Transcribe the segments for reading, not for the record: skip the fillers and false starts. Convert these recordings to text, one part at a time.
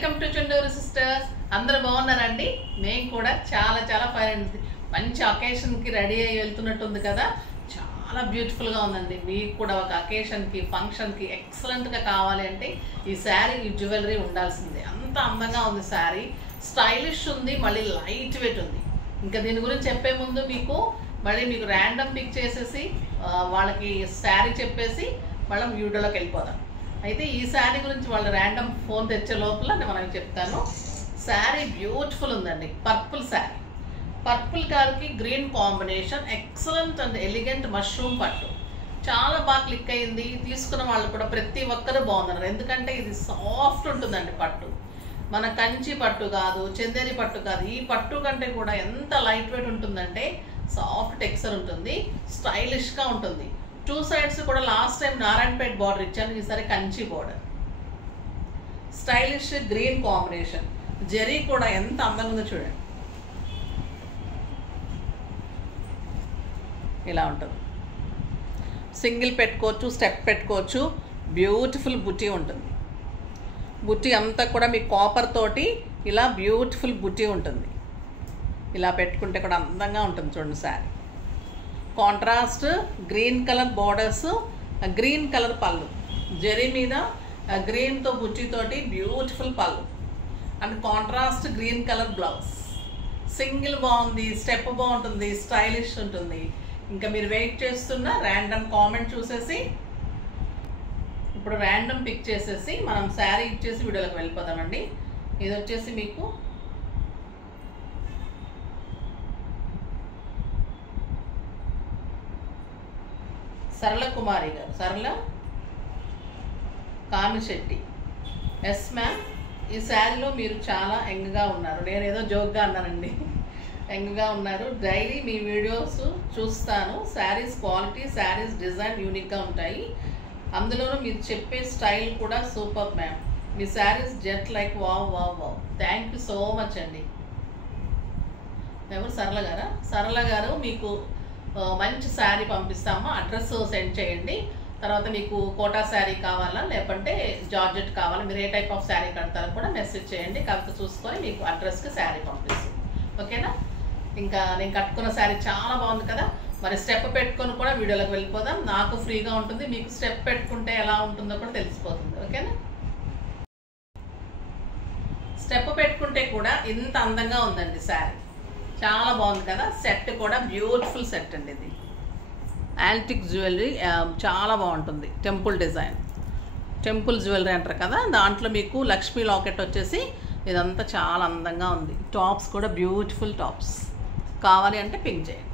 Welcome to Chunduru sisters. అందరూ బాగున్నారండి? మేము కూడా చాలా చాలా ఫైన్. మంచి అకేషన్కి రెడీ అయ్యి వెళ్తున్నట్టుంది కదా, చాలా బ్యూటిఫుల్గా ఉందండి. మీకు కూడా ఒక అకేషన్కి ఫంక్షన్కి ఎక్సలెంట్గా కావాలి అంటే ఈ శారీ, ఈ జ్యువెలరీ ఉండాల్సిందే. అంత అందంగా ఉంది శారీ, స్టైలిష్ ఉంది, మళ్ళీ లైట్ వెయిట్ ఉంది. ఇంకా దీని గురించి చెప్పే ముందు మీకు ర్యాండమ్ పిక్ చేసేసి వాళ్ళకి శారీ చెప్పేసి మళ్ళీ వీడియోలోకి వెళ్ళిపోదాం. అయితే ఈ శారీ గురించి వాళ్ళు ర్యాండమ్ ఫోన్ తెచ్చే లోపల మనం చెప్తాను. శారీ బ్యూటిఫుల్ ఉందండి. పర్పుల్ శారీ, పర్పుల్ కలర్కి green combination, excellent and elegant mushroom పట్టు. చాలా బాగా క్లిక్ అయింది. తీసుకున్న వాళ్ళు కూడా ప్రతి ఒక్కరు బాగున్నారు. ఎందుకంటే ఇది సాఫ్ట్ ఉంటుందండి పట్టు. మన కంచి పట్టు కాదు, చందేరి పట్టు కాదు. ఈ పట్టు కంటే కూడా ఎంత లైట్ వెయిట్ ఉంటుందంటే సాఫ్ట్ టెక్స్చర్ ఉంటుంది, స్టైలిష్గా ఉంటుంది. టూ సైడ్స్ కూడా లాస్ట్ టైం నారాయణపేట బార్డర్ ఇచ్చాను, ఈసారి Kanchi border. Stylish green combination, zari కూడా ఎంత అందంగా ఉందో చూడండి. ఇలా ఉంటుంది. సింగిల్ పెట్టుకోవచ్చు, స్టెప్ పెట్టుకోవచ్చు. బ్యూటిఫుల్ బుటీ ఉంటుంది. బుటీ అంతా కూడా మీ కాపర్ తోటి ఇలా బ్యూటిఫుల్ బుటీ ఉంటుంది. ఇలా పెట్టుకుంటే కూడా అందంగా ఉంటుంది చూడండి sari. Contrast green colour borders, green colour పళ్ళు, జరీ మీద గ్రీన్తో బుట్టితోటి బ్యూటిఫుల్ పళ్ళు and contrast green colour blouse. Single బాగుంది, స్టెప్ బాగుంటుంది, స్టైలిష్ ఉంటుంది. ఇంకా మీరు వెయిట్ చేస్తున్న ర్యాండమ్ కామెంట్ చూసేసి ఇప్పుడు ర్యాండమ్ పిక్ చేసేసి మనం శారీ ఇచ్చేసి వీడియోలోకి వెళ్ళిపోదామండి. ఇది వచ్చేసి మీకు సరళ కుమారి గారు, సరళ కామిశెట్టి. ఎస్ మ్యామ్, ఈ శారీలో మీరు చాలా యంగ్గా ఉన్నారు. నేను ఏదో జోక్గా అన్నానండి. యంగ్గా ఉన్నారు. డైలీ మీ వీడియోస్ చూస్తాను. శారీస్ క్వాలిటీ, శారీస్ డిజైన్ యూనిక్గా ఉంటాయి. అందులోనూ మీరు చెప్పే స్టైల్ కూడా super ma'am. Me saris just like wow wow wow. Thank you so much అండి. ఎవరు? సరళ గారా? సరళ గారు, మీకు మంచి శారీ పంపిస్తాము. అడ్రస్ సెండ్ చేయండి. తర్వాత మీకు కోటా శారీ కావాలా లేకుంటే జార్జెట్ కావాలా, మీరు ఏ టైప్ ఆఫ్ శారీ కడతారో కూడా మెసేజ్ చేయండి. కాకపోతే చూసుకొని మీకు అడ్రస్కి శారీ పంపిస్తాం. ఓకేనా? ఇంకా నేను కట్టుకున్న శారీ చాలా బాగుంది కదా. మరి స్టెప్ పెట్టుకొని కూడా వీడియోలోకి వెళ్ళిపోదాం. నాకు ఫ్రీగా ఉంటుంది, మీకు స్టెప్ పెట్టుకుంటే ఎలా ఉంటుందో కూడా తెలిసిపోతుంది. ఓకేనా? స్టెప్ పెట్టుకుంటే కూడా ఇంత అందంగా ఉందండి శారీ. చాలా బాగుంది కదా. సెట్ కూడా బ్యూటిఫుల్ సెట్ అండి. ఇది యాంటిక్ జ్యువెలరీ, చాలా బాగుంటుంది. టెంపుల్ డిజైన్, టెంపుల్ జ్యువెలరీ అంటారు కదా, దాంట్లో మీకు లక్ష్మీ లాకెట్ వచ్చేసి ఇదంతా చాలా అందంగా ఉంది. టాప్స్ కూడా బ్యూటిఫుల్ టాప్స్. కావాలి అంటే పింక్ చేయండి.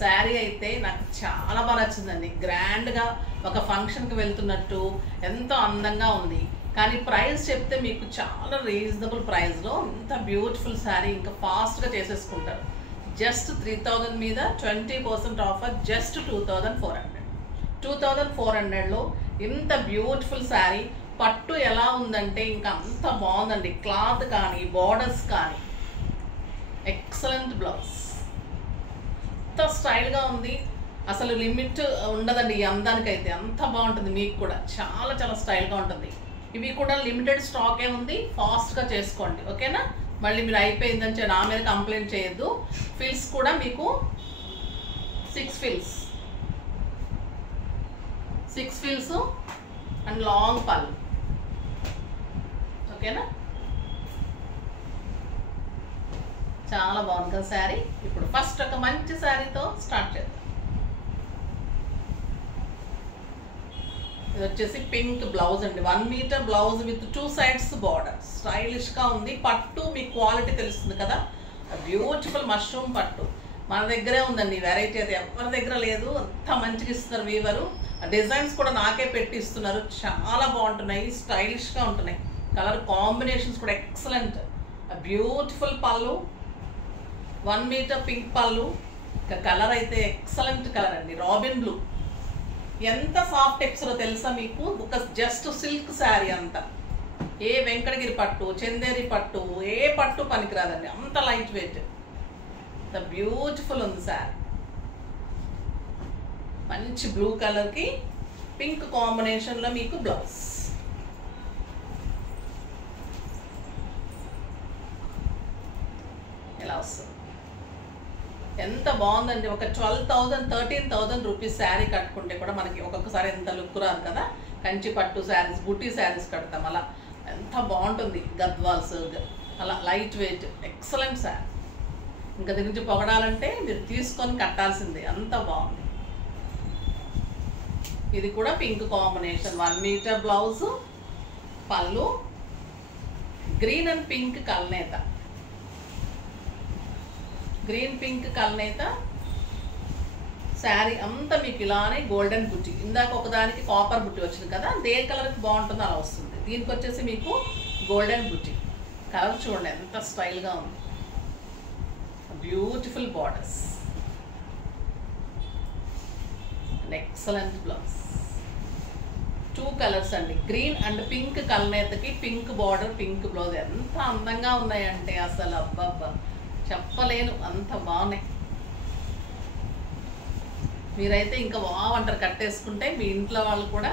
శారీ అయితే నాకు చాలా బాగా నచ్చిందండి. గ్రాండ్గా ఒక ఫంక్షన్కి వెళ్తున్నట్టు ఎంతో అందంగా ఉంది. కానీ ప్రైస్ చెప్తే మీకు చాలా రీజనబుల్ ప్రైస్లో ఇంత బ్యూటిఫుల్ శారీ ఇంకా ఫాస్ట్గా చేసేసుకుంటారు. జస్ట్ 3000 మీద 20% ఆఫర్, జస్ట్ 2400. 2400లో ఇంత బ్యూటిఫుల్ శారీ. పట్టు ఎలా ఉందంటే ఇంకా అంత బాగుందండి. క్లాత్ కానీ, బార్డర్స్ కానీ, ఎక్సలెంట్ బ్లౌజ్, ఎంత స్టైల్గా ఉంది. అసలు లిమిట్ ఉండదండి ఈ అందానికైతే. అంత బాగుంటుంది. మీకు కూడా చాలా చాలా స్టైల్గా ఉంటుంది. ఇవి కూడా లిమిటెడ్ స్టాకే ఉంది, ఫాస్ట్గా చేసుకోండి. ఓకేనా? మళ్ళీ మీరు అయిపోయిందని నా మీద కంప్లైంట్ చేయొద్దు. ఫిల్స్ కూడా మీకు 6 ఫిల్స్ అండ్ లాంగ్ పళ్ళు. ఓకేనా? చాలా బాగుంది కదా శారీ. ఇప్పుడు ఫస్ట్ ఒక మంచి శారీతో స్టార్ట్ చేద్దాం. ఇది వచ్చేసి పింక్ బ్లౌజ్ అండి. 1 metre blouse with 2 sides border. స్టైలిష్గా ఉంది. పట్టు మీకు క్వాలిటీ తెలుస్తుంది కదా. బ్యూటిఫుల్ మష్రూమ్ పట్టు మన దగ్గరే ఉందండి. వెరైటీ అది ఎవరి దగ్గర లేదు. అంత మంచిగా ఇస్తున్నారు వీవరు. డిజైన్స్ కూడా నాకే పెట్టి ఇస్తున్నారు. చాలా బాగుంటున్నాయి, స్టైలిష్గా ఉంటున్నాయి. కలర్ కాంబినేషన్స్ కూడా ఎక్సలెంట్. బ్యూటిఫుల్ పళ్ళు, 1 మీటర్ పింక్ పళ్ళు. ఇంకా కలర్ అయితే ఎక్సలెంట్ కలర్ అండి, రాబిన్ బ్లూ. ఎంత సాఫ్ట్ టెక్స్చరో తెలుసా మీకు? ఒక జస్ట్ సిల్క్ శారీ అంతా. ఏ వెంకటగిరి పట్టు, చందేరి పట్టు, ఏ పట్టు పనికిరాదండి. అంత లైట్ వెయిట్, అంత బ్యూటిఫుల్ ఉంది శారీ. మంచి బ్లూ కలర్కి పింక్ కాంబినేషన్లో మీకు బ్లౌజ్. ఎంత బాగుందండి. ఒక 12,000 13,000 రూపీస్ శారీ కట్టుకుంటే కూడా మనకి ఒక్కొక్కసారి ఎంత లుక్ రాదు కదా. కంచి పట్టు శారీస్, బుట్టి శారీస్ కడతాం, అలా ఎంత బాగుంటుంది. గద్వాల్స్ అలా లైట్ వెయిట్ ఎక్సలెంట్ శారీ. ఇంకా దీని నుంచి పొగడాలంటే మీరు తీసుకొని కట్టాల్సిందే, అంత బాగుంది. ఇది కూడా పింక్ కాంబినేషన్, 1 మీటర్ బ్లౌజ్, పళ్ళు గ్రీన్ అండ్ పింక్ కల్నేత, గ్రీన్ పింక్ కల్నేత శారీ అంతా మీకు ఇలానే గోల్డెన్ బుట్టి. ఇందాక ఒకదానికి కాపర్ బుట్టి వచ్చింది కదా, ఏ కలర్కి బాగుంటుందో అలా వస్తుంది. దీనికి వచ్చేసి మీకు గోల్డెన్ బుట్టి. కలర్ చూడండి ఎంత స్టైల్గా ఉంది. Beautiful borders and excellent blouse. 2 colours అండి, గ్రీన్ అండ్ పింక్ కల్నేతకి పింక్ బార్డర్, పింక్ బ్లౌజ్. ఎంత అందంగా ఉన్నాయంటే అసలు అబ్బబ్బా చెప్పలేను, అంత బాగున్నాయి. మీరైతే ఇంకా బాగుంటారు కట్టేసుకుంటే. మీ ఇంట్లో వాళ్ళు కూడా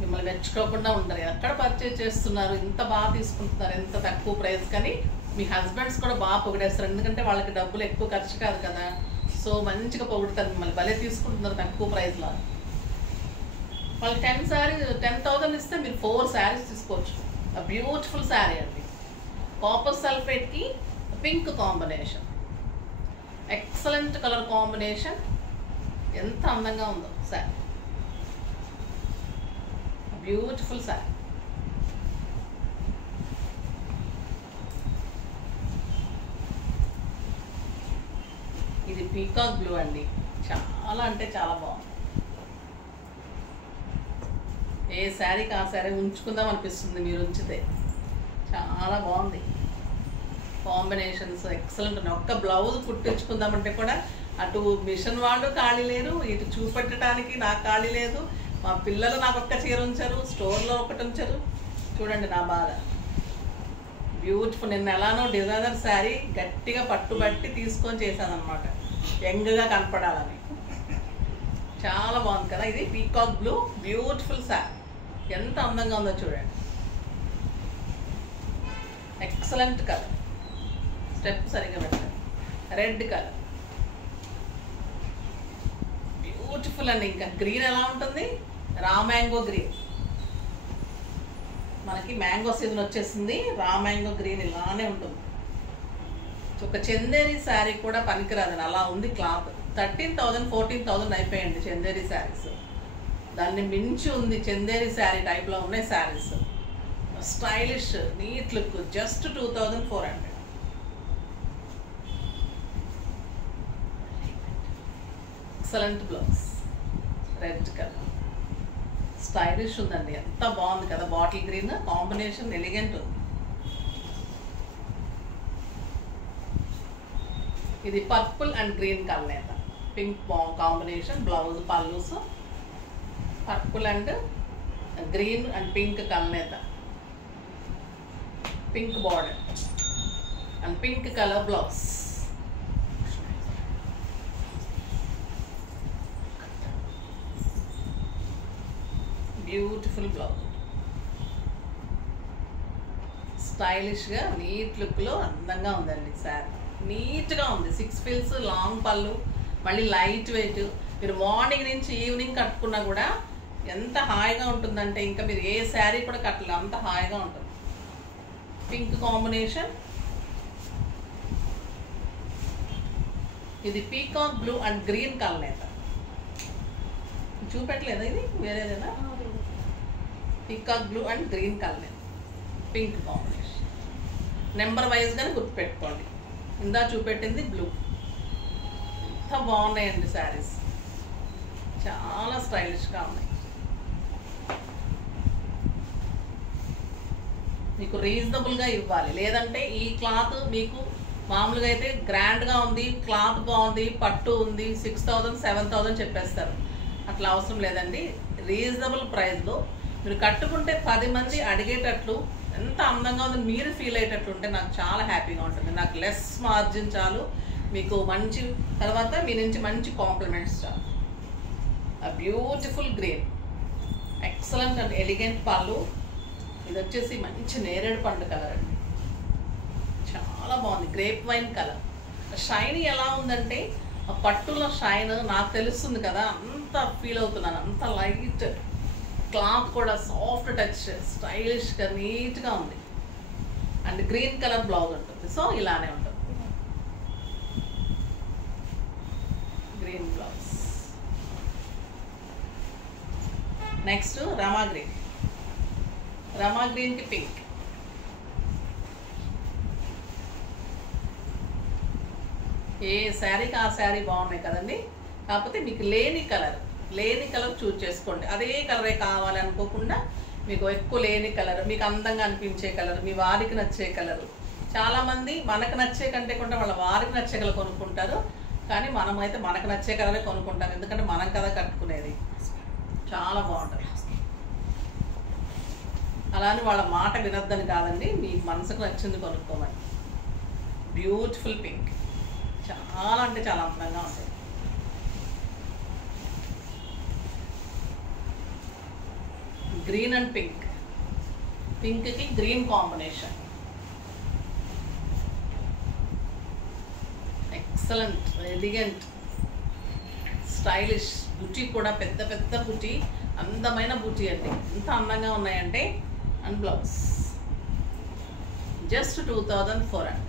మిమ్మల్ని మెచ్చుకోకుండా ఉంటారు. ఎక్కడ పర్చేజ్ చేస్తున్నారు, ఇంత బాగా తీసుకుంటున్నారు, ఎంత తక్కువ ప్రైస్. కానీ మీ హస్బెండ్స్ కూడా బాగా పొగిడేస్తారు, ఎందుకంటే వాళ్ళకి డబ్బులు ఎక్కువ ఖర్చు కాదు కదా. సో మంచిగా పొగుడుతారు మిమ్మల్ని, భలే తీసుకుంటున్నారు తక్కువ ప్రైస్లో. వాళ్ళు 10,000 ఇస్తే మీరు 4 శారీస్ తీసుకోవచ్చు. బ్యూటిఫుల్ శారీ అండి. కాపర్ సల్ఫేట్కి pink combination, excellent colour combination. ఎంత అందంగా ఉందో శారీ, బ్యూటిఫుల్ శారీ. ఇది పీకాక్ బ్లూ అండి, చాలా అంటే చాలా బాగుంది. ఏ శారీకి ఆ శారీ ఉంచుకుందాం అనిపిస్తుంది మీరు ఉంచితే. చాలా బాగుంది, కాంబినేషన్స్ ఎక్సలెంట్ ఉన్నాయి. ఒక్క బ్లౌజ్ కుట్టించుకుందామంటే కూడా అటు మిషన్ వాళ్ళు ఖాళీ లేరు, ఇటు చూపెట్టడానికి నాకు ఖాళీ లేదు. మా పిల్లలు నాకు ఒక్క చీర ఉంచారు, స్టోర్లో ఒకటి ఉంచారు. చూడండి నా బాధ. బ్యూటిఫుల్. నిన్న ఎలానో డిజైనర్ శారీ గట్టిగా పట్టుబట్టి తీసుకొని చేశాను అనమాట, యంగ్గా కనపడాలని. చాలా బాగుంది కదా. ఇది పీకాక్ బ్లూ, బ్యూటిఫుల్ శారీ. ఎంత అందంగా ఉందో చూడండి. ఎక్సలెంట్ కలర్, స్టెప్ సరిగ్గా పెట్టండి. రెడ్ కలర్ బ్యూటిఫుల్ అండి. ఇంకా గ్రీన్ ఎలా ఉంటుంది, రా మ్యాంగో గ్రీన్. మనకి మ్యాంగో సీజన్ వచ్చేసింది, రా మ్యాంగో గ్రీన్ ఇలానే ఉంటుంది. ఒక చందేరి శారీ కూడా పనికిరాదని అలా ఉంది క్లాత్. 13,000 14,000 అయిపోయాయండి చందేరి శారీస్. దాన్ని మించి ఉంది చందేరి శారీ టైప్లో ఉన్నాయి saris. Stylish neat look, just 2,400. Excellent blouse, red colour, stylish ఉందండి. ఎంత బాగుంది కదా. బాటిల్ గ్రీన్ కాంబినేషన్ ఎలిగెంట్ ఉంది. ఇది పర్పుల్ అండ్ గ్రీన్ కల్నేత, పింక్ కాంబినేషన్. బ్లౌజ్ పల్లూస్ purple and green and pink కల్నేత, pink border and pink colour blouse. Beautiful blouse, స్టైలిష్గా నీట్ లుక్లో అందంగా ఉందండి శారీ. నీట్గా ఉంది. 6 ఫిల్స్, లాంగ్ పళ్ళు, మళ్ళీ లైట్ వెయిట్. మీరు మార్నింగ్ నుంచి ఈవినింగ్ కట్టుకున్నా కూడా ఎంత హాయిగా ఉంటుందంటే ఇంకా మీరు ఏ శారీ కూడా కట్టలేదు, అంత హాయిగా ఉంటుంది. Pink combination. ఇది పీకాక్ బ్లూ అండ్ గ్రీన్ కల్నేత. చూపెట్టలేదా ఇది వేరేదేనా? పీకాక్ బ్లూ అండ్ గ్రీన్ కల్నేత, పింక్ కాంబినేషన్. నెంబర్ వైజ్గానే గుర్తుపెట్టుకోండి. ఇందా చూపెట్టింది బ్లూ. ఎంత బాగున్నాయండి శారీస్, చాలా స్టైలిష్గా ఉన్నాయి. మీకు రీజనబుల్గా ఇవ్వాలి, లేదంటే ఈ క్లాత్ మీకు మామూలుగా అయితే గ్రాండ్గా ఉంది, క్లాత్ బాగుంది, పట్టు ఉంది, 6,000 7,000 చెప్పేస్తారు. అట్లా అవసరం లేదండి. రీజనబుల్ ప్రైస్లో మీరు కట్టుకుంటే 10 మంది అడిగేటట్లు, ఎంత అందంగా ఉంది మీరు ఫీల్ అయ్యేటట్లు ఉంటే నాకు చాలా హ్యాపీగా ఉంటుంది. నాకు లెస్ మార్జిన్ చాలు, మీకు మంచి తర్వాత మీ నుంచి మంచి కాంప్లిమెంట్స్ చాలు. Beautiful green, excellent and elegant పళ్ళు. ఇది వచ్చేసి మంచి నేరేడు పండు కలర్ అండి, చాలా బాగుంది. Grape wine colour. షైనీ ఎలా ఉందంటే ఆ పట్టులో షైన్ నాకు తెలుస్తుంది కదా, అంత ఫీల్ అవుతున్నాను. అంత లైట్ క్లాత్ కూడా సాఫ్ట్ టచ్, స్టైలిష్గా నీట్గా ఉంది. అండ్ గ్రీన్ కలర్ బ్లౌజ్ ఉంటుంది. సో ఇలానే ఉంటుంది గ్రీన్ బ్లౌజ్. నెక్స్ట్ రమా గ్రీన్. రమా గ్రీన్కి పింక్. ఏ శారీకి ఆ శారీ బాగున్నాయి కదండి. కాకపోతే మీకు లేని కలర్ చూజ్ చేసుకోండి. అదే కలరే కావాలి అనుకోకుండా మీకు ఎక్కువ లేని కలర్, మీకు అందంగా అనిపించే కలర్, మీ వారికి నచ్చే కలర్. చాలామంది మనకు నచ్చే కంటే కూడా వాళ్ళ వారికి నచ్చే కలర్ కొనుక్కుంటారు. కానీ మనమైతే మనకు నచ్చే కలరే కొనుక్కుంటాం, ఎందుకంటే మనం కదా కట్టుకునేది. చాలా బాగుంటుంది. అలానే వాళ్ళ మాట వినొద్దని కాదండి, మీ మనసుకు నచ్చింది కొనుక్కోమని. బ్యూటిఫుల్ పింక్, చాలా అంటే చాలా అందంగా ఉంటుంది. Green and pink. పింక్కి green combination. Excellent, elegant, stylish. బుటీ కూడా పెద్ద పెద్ద బుటీ, అందమైన బుటీ అండి. ఎంత అందంగా ఉన్నాయంటే. And blouse just 2400.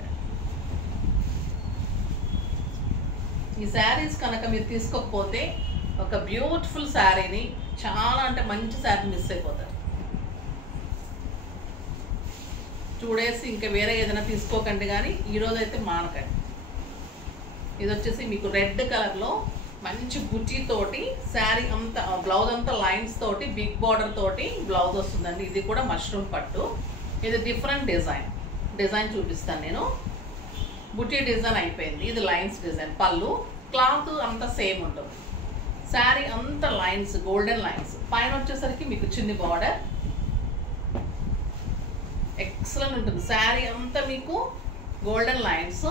ఈ శారీస్ కనుక మీరు తీసుకోకపోతే ఒక బ్యూటిఫుల్ శారీని, చాలా అంటే మంచి శారీ మిస్ అయిపోతారు. 2 days ఇంకా వేరే ఏదైనా తీసుకోకండి, కానీ ఈరోజు అయితే మానకండి. ఇది వచ్చేసి మీకు రెడ్ కలర్లో మంచి బుటీ తోటి శారీ అంతా, బ్లౌజ్ అంతా లైన్స్ తోటి, బిగ్ బార్డర్ తోటి బ్లౌజ్ వస్తుందండి. ఇది కూడా మష్రూమ్ పట్టు. ఇది డిఫరెంట్ డిజైన్ చూపిస్తాను నేను. బుటీ డిజైన్ అయిపోయింది. ఇది లైన్స్ డిజైన్. పళ్ళు, క్లాత్ అంతా సేమ్ ఉంటుంది. శారీ అంతా లైన్స్, గోల్డెన్ లైన్స్. పైన వచ్చేసరికి మీకు చిన్ని బార్డర్. ఎక్సలెంట్ ఉంటుంది. శారీ అంతా మీకు గోల్డెన్ లైన్స్.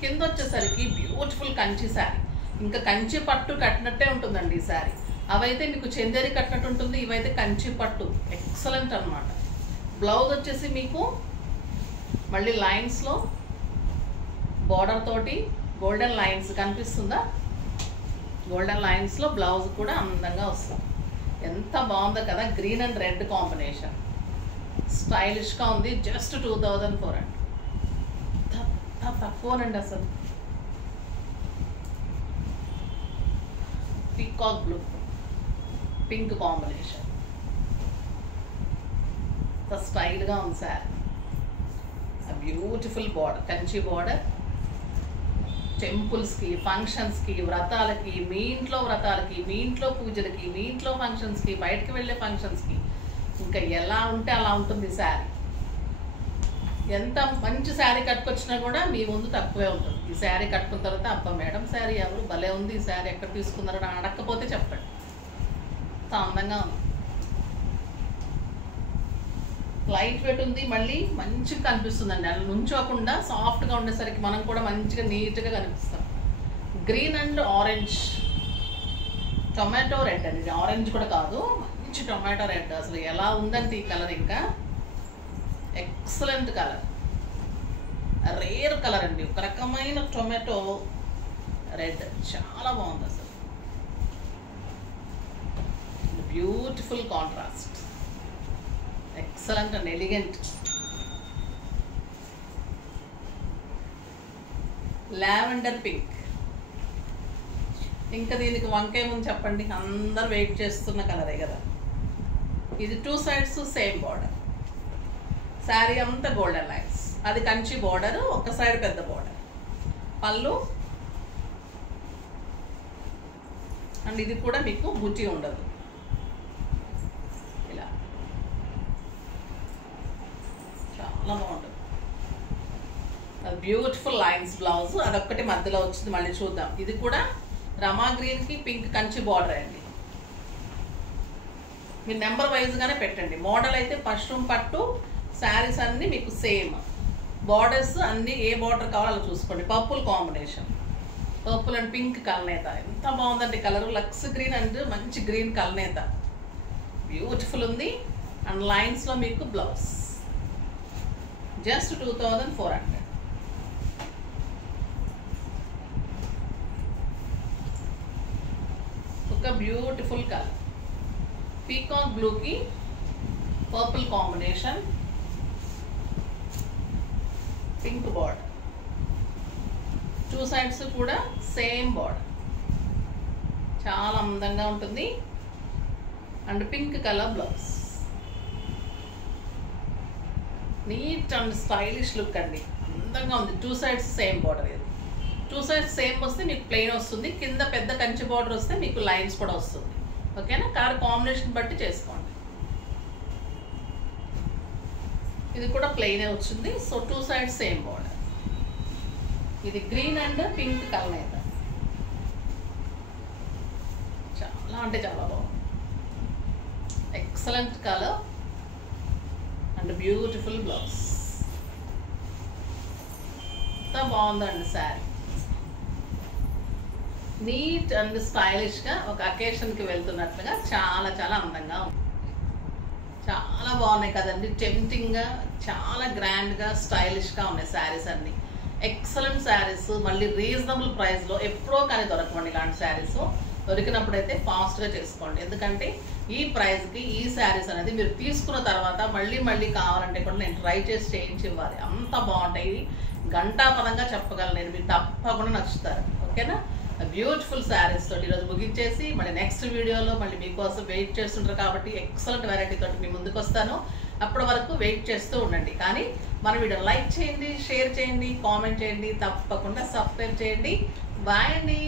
కింద వచ్చేసరికి బ్యూటిఫుల్ కంచి శారీ. ఇంకా కంచి పట్టు కట్టినట్టే ఉంటుందండి ఈ శారీ. అవైతే మీకు చందేరి కట్టినట్టు ఉంటుంది, ఇవైతే కంచి పట్టు. ఎక్సలెంట్ అనమాట. బ్లౌజ్ వచ్చేసి మీకు మళ్ళీ లైన్స్లో బార్డర్ తోటి గోల్డెన్ లైన్స్ కనిపిస్తుందా? గోల్డెన్ లైన్స్లో బ్లౌజ్ కూడా అందంగా వస్తుంది. ఎంత బాగుందో కదా. గ్రీన్ అండ్ రెడ్ కాంబినేషన్, స్టైలిష్గా ఉంది. జస్ట్ 2400. తక్కువనండి అసలు. Peacock blue, pink combination. స్టైల్గా ఉంది sir. Beautiful border, Kanchi border. టెంపుల్స్కి, ఫంక్షన్స్కి, వ్రతాలకి, మీ ఇంట్లో వ్రతాలకి, మీ ఇంట్లో పూజలకి, మీ ఇంట్లో ఫంక్షన్స్కి, బయటకు వెళ్ళే ఫంక్షన్స్కి, ఇంకా ఎలా ఉంటే అలా ఉంటుంది శారీ. ఎంత మంచి శారీ కట్టుకొచ్చినా కూడా మీ ముందు తక్కువే ఉంటుంది. ఈ శారీ కట్టుకున్న తర్వాత అబ్బా మేడం శారీ ఎవరు భలే ఉంది, ఈ శారీ ఎక్కడ తీసుకున్నారని అడగకపోతే చెప్పండి. అంత అందంగా ఉంది. లైట్ వెయిట్ ఉంది, మళ్ళీ మంచిగా కనిపిస్తుందండి. అలా నుంచోకుండా సాఫ్ట్గా ఉండేసరికి మనం కూడా మంచిగా నీట్గా కనిపిస్తాం. Green and orange, tomato red అండి. ఇది ఆరెంజ్ కూడా కాదు, మంచి టొమాటో రెడ్. అసలు ఎలా ఉందంటే ఈ కలర్ ఇంకా ఎక్సలెంట్ కలర్, రేర్ కలర్ అండి. ఒక రకమైన టొమాటో రెడ్, చాలా బాగుంది అసలు. Beautiful contrast, excellent and elegant. Lavender pink. ఇంకా దీనికి వంకాయ ముందు చెప్పండి, అందరు వెయిట్ చేస్తున్న కలరే కదా. ఇది 2 sides సేమ్ బార్డర్. శారీ అంతా గోల్డెన్ లైన్స్. అది కంచి బార్డర్, ఒక సైడ్ పెద్ద బార్డర్. పళ్ళు అండ్ ఇది కూడా మీకు బుటీ ఉండదు. ఇలా చాలా బాగుంటుంది. అది బ్యూటిఫుల్ లైన్స్ బ్లౌజ్. అదొక్కటి మధ్యలో వచ్చింది, మళ్ళీ చూద్దాం. ఇది కూడా రమా గ్రీన్కి పింక్ కంచి బార్డర్ అండి. మీరు నెంబర్ వైజ్గానే పెట్టండి. మోడల్ అయితే మష్రూమ్ పట్టు. శారీస్ అన్నీ మీకు సేమ్. బార్డర్స్ అన్నీ ఏ బార్డర్ కావాలో అలా చూసుకోండి. Purple combination, purple and pink కలనేత. ఎంత బాగుందండి కలర్. లక్స్ గ్రీన్ అండ్ మంచి గ్రీన్ కలనేత, బ్యూటిఫుల్ ఉంది. అండ్ లైన్స్లో మీకు బ్లౌజ్. జస్ట్ 2400. ఒక బ్యూటిఫుల్ కలర్, పీకాక్ బ్లూకి purple combination, pink border, 2 sides కూడా సేమ్ బార్డర్, చాలా అందంగా ఉంటుంది. And pink colour blouse, neat and stylish look అండి, అందంగా ఉంది. 2 సైడ్స్ సేమ్ బార్డర్. ఇది 2 సైడ్స్ సేమ్ వస్తే మీకు ప్లెయిన్ వస్తుంది, కింద పెద్ద కంచి బార్డర్ వస్తే మీకు లైన్స్ కూడా వస్తుంది. ఓకేనా, కలర్ కాంబినేషన్ బట్టి చేసుకోండి. ఇది కూడా ప్లెయినే వచ్చింది. So 2 sides same border. ఇది గ్రీన్ అండ్ పింక్ కలర్ అయితే చాలా అంటే చాలా బాగుంది. Excellent colour and beautiful blouse. ఎంత బాగుందండి శారీ, నీట్ అండ్ స్టైలిష్గా ఒక అకేషన్కి వెళ్తున్నట్లుగా చాలా చాలా అందంగా ఉంది. చాలా బాగున్నాయి కదండి, టెంప్టింగ్గా, చాలా గ్రాండ్గా, స్టైలిష్గా ఉన్నాయి శారీస్ అన్నీ. ఎక్సలెంట్ శారీస్, మళ్ళీ రీజనబుల్ ప్రైస్లో. ఎప్పుడో కానీ దొరకమండి ఇలాంటి శారీస్. దొరికినప్పుడైతే ఫాస్ట్గా చేసుకోండి, ఎందుకంటే ఈ ప్రైస్కి ఈ శారీస్ అనేది మీరు తీసుకున్న తర్వాత మళ్ళీ మళ్ళీ కావాలంటే కూడా నేను ట్రై చేసి చేయించి ఇవ్వాలి. అంత బాగుంటాయి, గంటాపదంగా చెప్పగలను నేను, మీకు తప్పకుండా నచ్చుతారు. ఓకేనా, బ్యూటిఫుల్ శారీస్ తోటి ఈరోజు ముగించేసి మళ్ళీ నెక్స్ట్ వీడియోలో మళ్ళీ మీకోసం వెయిట్ చేస్తుంటారు కాబట్టి ఎక్సలెంట్ వెరైటీ తోటి మీ ముందుకు వస్తాను. అప్పటి వరకు వెయిట్ చేస్తూ ఉండండి. కానీ మన వీడియో లైక్ చేయండి, షేర్ చేయండి, కామెంట్ చేయండి, తప్పకుండా సబ్స్క్రైబ్ చేయండి. బాయ్ అండి.